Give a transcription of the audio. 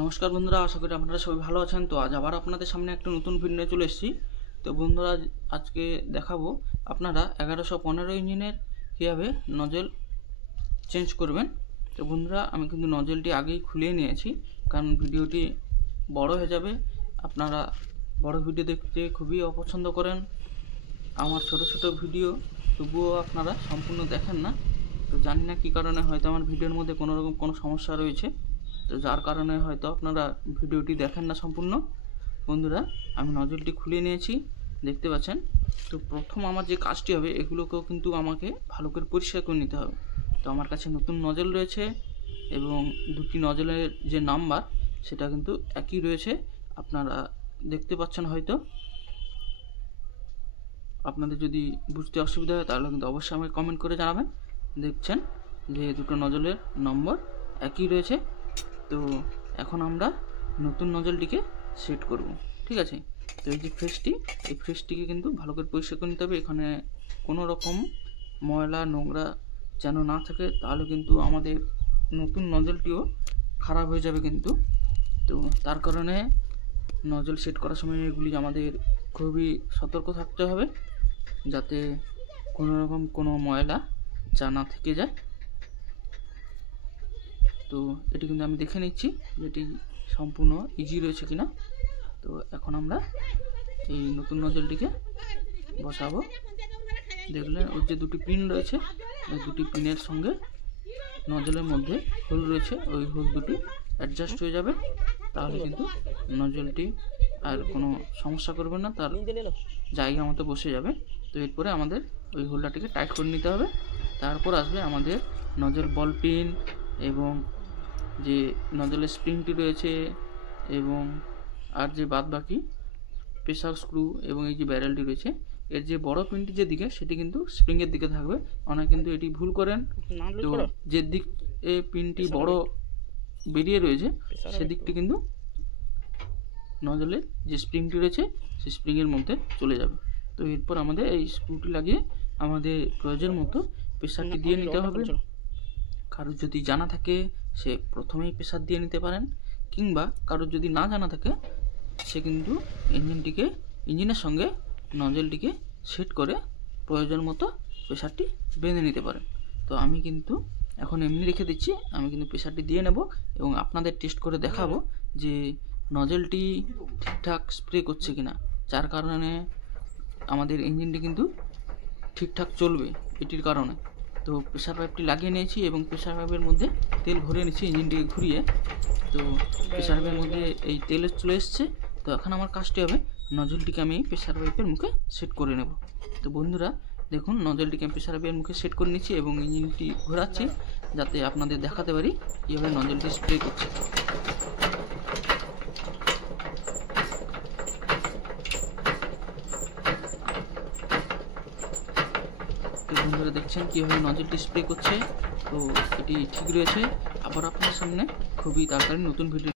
নমস্কার বন্ধুরা, আশা করি আপনারা সবাই ভালো আছেন। তো আজ আবার আপনাদের সামনে একটা নতুন ভিডিও চলে এসেছি। তো বন্ধুরা, আজকে দেখাবো আপনারা 1115 ইঞ্জিনের কীভাবে নজল চেঞ্জ করবেন। তো বন্ধুরা, আমি কিন্তু নজলটি আগেই খুলে নিয়েছি, কারণ ভিডিওটি বড় হয়ে যাবে। আপনারা বড় ভিডিও দেখতে খুবই অপছন্দ করেন আমার ছোট ছোট ভিডিও, তবুও আপনারা সম্পূর্ণ দেখেন না। তো জানি না কী কারণে, হয়তো আমার ভিডিওর মধ্যে কোনো সমস্যা রয়েছে, তো যার কারণে হয়তো আপনারা ভিডিওটি দেখেন না সম্পূর্ণ। বন্ধুরা, আমি নজলটি খুলে নিয়েছি, দেখতে পাচ্ছেন। তো প্রথম আমার যে কাজটি হবে, এগুলোকেও কিন্তু আমাকে ভালো করে পরিষ্কার করে নিতে হবে। তো আমার কাছে নতুন নজল রয়েছে এবং দুটি নজলের যে নাম্বার সেটা কিন্তু একই রয়েছে। আপনারা দেখতে পাচ্ছেন হয়তো। আপনাদের যদি বুঝতে অসুবিধা হয় তাহলে কিন্তু অবশ্যই আমাকে কমেন্ট করে জানাবেন। দেখছেন যে দুটো নজলের নম্বর একই রয়েছে। তো এখন আমরা নতুন নজলটিকে সেট করব, ঠিক আছে। তো এই যে এই ফ্রেশটিকে কিন্তু ভালো করে পরিষ্কার করে নিতে হবে। এখানে কোনো রকম ময়লা নোংরা যেন না থাকে, তাহলে কিন্তু আমাদের নতুন নজলটিও খারাপ হয়ে যাবে কিন্তু। তো তার কারণে নজল সেট করার সময় এগুলি আমাদের খুবই সতর্ক থাকতে হবে, যাতে কোনো রকম কোনো ময়লা যা না থেকে যায়। তো এটি কিন্তু আমি দেখে নিচ্ছি যেটি সম্পূর্ণ ইজি রয়েছে কিনা। তো এখন আমরা এই নতুন নজলটিকে বসাবো। দেখলেন ওর যে দুটি পিন রয়েছে, ওই দুটি পিনের সঙ্গে নজলের মধ্যে হোল রয়েছে, ওই হোল দুটি অ্যাডজাস্ট হয়ে যাবে, তাহলে কিন্তু নজলটি আর কোনো সমস্যা করবে না, তার জায়গা মতো বসে যাবে। তো এরপরে আমাদের ওই হোল্ডারটিকে টাইট করে নিতে হবে। তারপর আসবে আমাদের নজল বল পিন এবং যে নজলের স্প্রিংটি রয়েছে এবং আর যে বাদ বাকি প্রেসার স্ক্রু এবং এই যে ব্যারেলটি রয়েছে, এর যে বড় পিনটি যেদিকে সেটি কিন্তু স্প্রিংয়ের দিকে থাকবে। অনেকে কিন্তু এটি ভুল করেন। তো যে দিক পিনটি বড় বেরিয়ে রয়েছে সেদিকটি কিন্তু নজলের যে স্প্রিংটি রয়েছে সেই স্প্রিংয়ের মধ্যে চলে যাবে। তো এরপর আমাদের এই স্ক্রুটি লাগিয়ে আমাদের প্রয়োজন মতো প্রেসারটি দিয়ে নিতে হবে। কারোর যদি জানা থাকে সে প্রথমেই প্রেসার দিয়ে নিতে পারেন, কিংবা কারোর যদি না জানা থাকে সে কিন্তু ইঞ্জিনের সঙ্গে নজলটিকে সেট করে প্রয়োজন মতো প্রেসারটি বেঁধে নিতে পারেন। তো আমি কিন্তু এখন এমনি রেখে দিচ্ছি, আমি কিন্তু প্রেসারটি দিয়ে নেব এবং আপনাদের টেস্ট করে দেখাবো যে নজলটি ঠিকঠাক স্প্রে করছে কিনা, যার কারণে আমাদের ইঞ্জিনটি কিন্তু ঠিকঠাক চলবে এটির কারণে। তো প্রেসার পাইপটি লাগিয়ে নিয়েছি এবং প্রেসার পাইপের মধ্যে তেল ভরে নিচ্ছি ইঞ্জিনটিকে ঘুরিয়ে। তো প্রেসার পাইপের মধ্যে এই তেল চলে এসছে। তো এখন আমার কাজটি হবে নজলটিকে আমি প্রেসার পাইপের মুখে সেট করে নেব। তো বন্ধুরা দেখুন, নজলটিকে আমি প্রেসার পাইপের মুখে সেট করে নিচ্ছি এবং ইঞ্জিনটি ঘোরাচ্ছি, যাতে আপনাদের দেখাতে পারি কীভাবে নজলটি স্প্রে করছে। তো বন্ধুরা দেখছেন কীভাবে নজলটি স্প্রে করছে। তো এটি ঠিক রয়েছে। আবার আপনার সামনে খুবই তাড়াতাড়ি নতুন ভিডিও